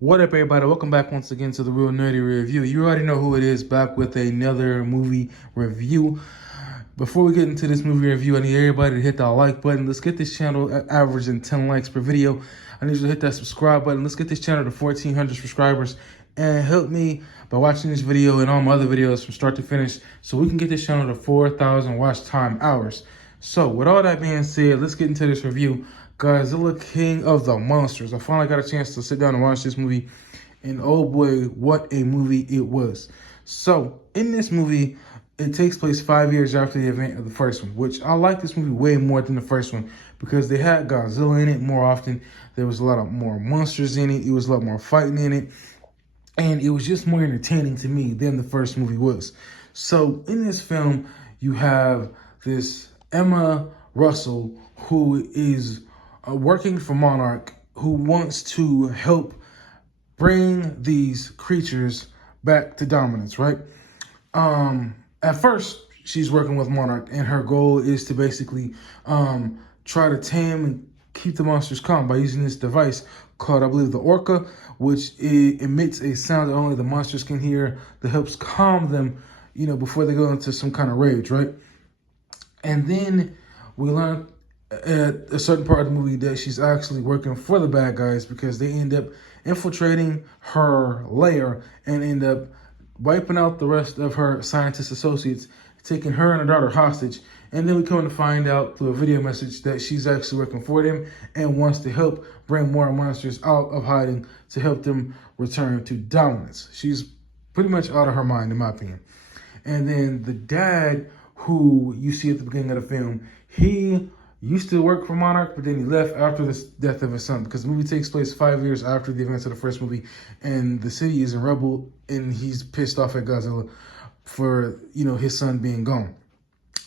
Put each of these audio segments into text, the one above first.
What up, everybody? Welcome back once again to the Real Nerdy Review. You already know who it is, back with another movie review. Before we get into this movie review, I need everybody to hit that like button. Let's get this channel averaging 10 likes per video. I need you to hit that subscribe button. Let's get this channel to 1,400 subscribers. And help me by watching this video and all my other videos from start to finish so we can get this channel to 4,000 watch time hours. So, with all that being said, let's get into this review. Godzilla, King of the Monsters. I finally got a chance to sit down and watch this movie, and oh boy, what a movie it was. So, in this movie, it takes place 5 years after the event of the first one, which I like this movie way more than the first one because they had Godzilla in it more often. There was a lot of more monsters in it. It was a lot more fighting in it. And it was just more entertaining to me than the first movie was. So in this film, you have this Emma Russell who is working for Monarch, who wants to help bring these creatures back to dominance, right? At first, she's working with Monarch, and her goal is to basically try to tame and keep the monsters calm by using this device called, I believe, the Orca, which emits a sound that only the monsters can hear that helps calm them, before they go into some kind of rage, right? And then we learn at a certain part of the movie that she's actually working for the bad guys because they end up infiltrating her lair and end up wiping out the rest of her scientist associates, taking her and her daughter hostage. And then we come to find out through a video message that she's actually working for them and wants to help bring more monsters out of hiding to help them return to dominance. She's pretty much out of her mind, in my opinion. And then the dad, who you see at the beginning of the film, he used to work for Monarch, but then he left after the death of his son because the movie takes place 5 years after the events of the first movie, and the city is in rubble, and he's pissed off at Godzilla for, his son being gone.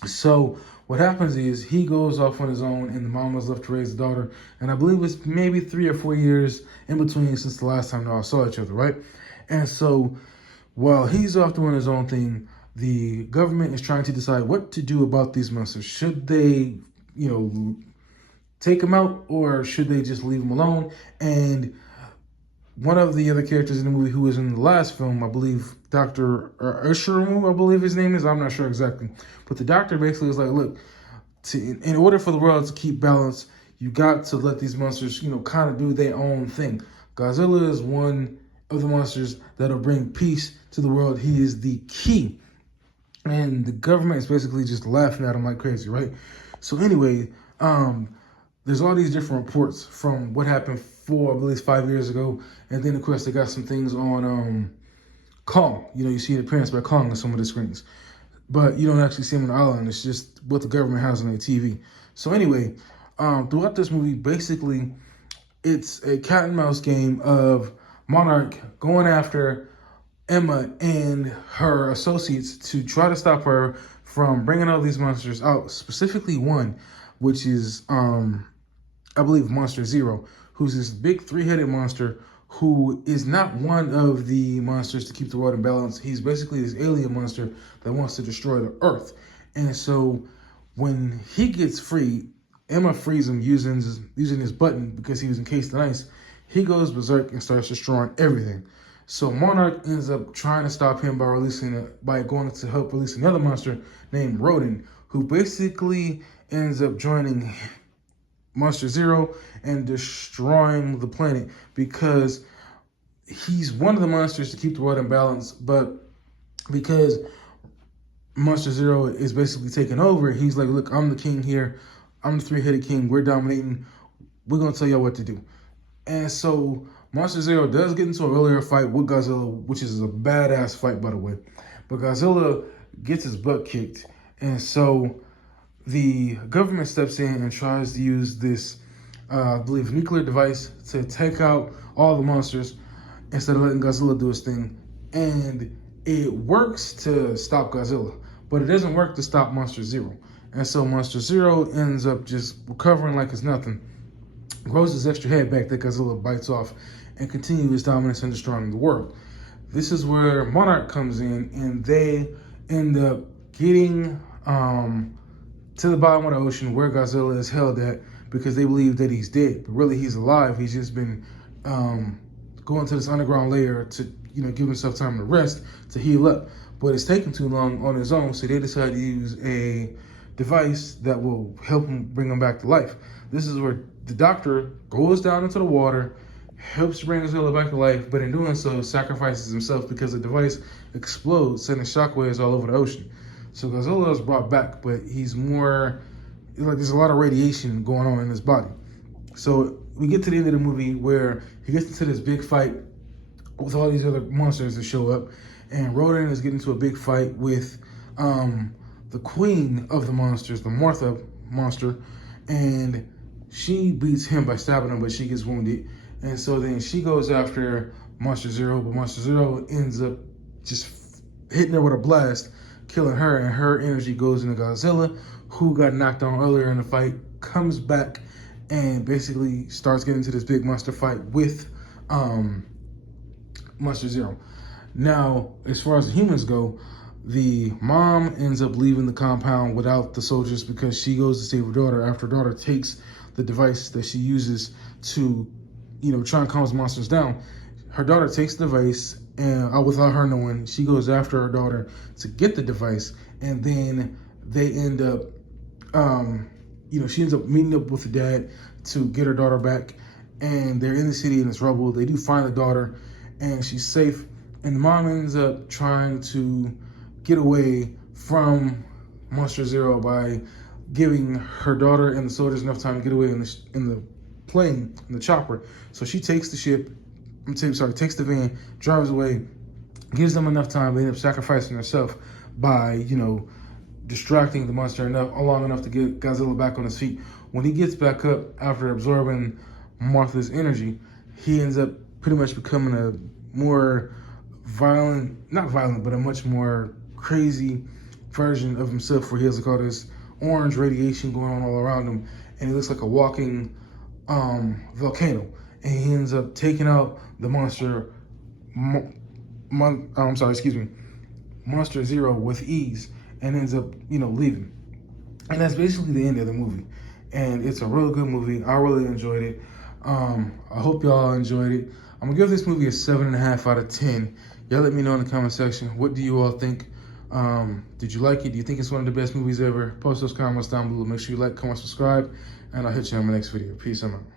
So what happens is he goes off on his own, and the mom was left to raise the daughter, and I believe it's maybe 3 or 4 years in between since the last time they all saw each other, right? And so while he's off doing his own thing, the government is trying to decide what to do about these monsters. Should they, take them out, or should they just leave them alone? And one of the other characters in the movie who was in the last film, I believe Dr. Ushuramu, I believe his name is, I'm not sure exactly. But the doctor basically is like, look, in order for the world to keep balance, you got to let these monsters, kind of do their own thing. Godzilla is one of the monsters that'll bring peace to the world. He is the key. And the government is basically just laughing at him like crazy, right? So anyway, there's all these different reports from what happened I believe 5 years ago. And then, of course, they got some things on Kong. You see the appearance by Kong on some of the screens. But you don't actually see him on the island. It's just what the government has on their TV. So anyway, throughout this movie, basically, it's a cat and mouse game of Monarch going after Emma and her associates to try to stop her from bringing all these monsters out. Specifically one, which is, I believe, Monster Zero, who's this big three-headed monster who is not one of the monsters to keep the world in balance. He's basically this alien monster that wants to destroy the Earth. And so when he gets free, Emma frees him using his button because he was encased in ice. He goes berserk and starts destroying everything. So Monarch ends up trying to stop him by going to help release another monster named Rodin, who basically ends up joining Monster Zero and destroying the planet because he's one of the monsters to keep the world in balance, but because Monster Zero is basically taking over, he's like, look, I'm the king here. I'm the three-headed king. We're dominating. We're going to tell y'all what to do. And so Monster Zero does get into an earlier fight with Godzilla, which is a badass fight, by the way. But Godzilla gets his butt kicked. And so the government steps in and tries to use this, I believe, nuclear device to take out all the monsters instead of letting Godzilla do his thing. And it works to stop Godzilla, but it doesn't work to stop Monster Zero. And so Monster Zero ends up just recovering like it's nothing, grows his extra head back that Godzilla bites off, and continues his dominance and destroying the world. This is where Monarch comes in, and they end up getting to the bottom of the ocean where Godzilla is held at because they believe that he's dead. But really, he's alive. He's just been go into this underground layer to, give himself time to rest, to heal up. But it's taking too long on his own, so they decide to use a device that will help him bring him back to life. This is where the doctor goes down into the water, helps bring Godzilla back to life, but in doing so, sacrifices himself because the device explodes, sending shockwaves all over the ocean. So Godzilla is brought back, but he's more, there's a lot of radiation going on in his body. So we get to the end of the movie where he gets into this big fight with all these other monsters that show up, and Rodan is getting into a big fight with the queen of the monsters, the Martha monster, and she beats him by stabbing him, but she gets wounded. And so then she goes after Monster Zero, but Monster Zero ends up just hitting her with a blast, killing her, and her energy goes into Godzilla, who got knocked down earlier in the fight, comes back, and basically starts getting into this big monster fight with Monster Zero. Now, as far as the humans go, the mom ends up leaving the compound without the soldiers because she goes to save her daughter after her daughter takes the device that she uses to, try and calm those monsters down. Her daughter takes the device, and without her knowing, she goes after her daughter to get the device, and then they end up, she ends up meeting up with the dad to get her daughter back, and they're in the city and it's rubble. They do find the daughter, and she's safe, and the mom ends up trying to get away from Monster Zero by giving her daughter and the soldiers enough time to get away in the plane, in the chopper. So she takes takes the van, drives away, gives them enough time. They end up sacrificing herself by, distracting the monster long enough to get Godzilla back on his feet. When he gets back up after absorbing Martha's energy, he ends up pretty much becoming a more not violent, but a much more crazy version of himself, where he has all this orange radiation going on all around him, and he looks like a walking volcano. And he ends up taking out the monster, Monster Zero with ease, and ends up, leaving. And that's basically the end of the movie. And it's a really good movie. I really enjoyed it. I hope y'all enjoyed it. I'm gonna give this movie a 7.5 out of 10. Y'all let me know in the comment section. What do you all think? Did you like it? Do you think it's one of the best movies ever? Post those comments down below. Make sure you like, comment, subscribe, and I'll hit you on my next video. Peace out.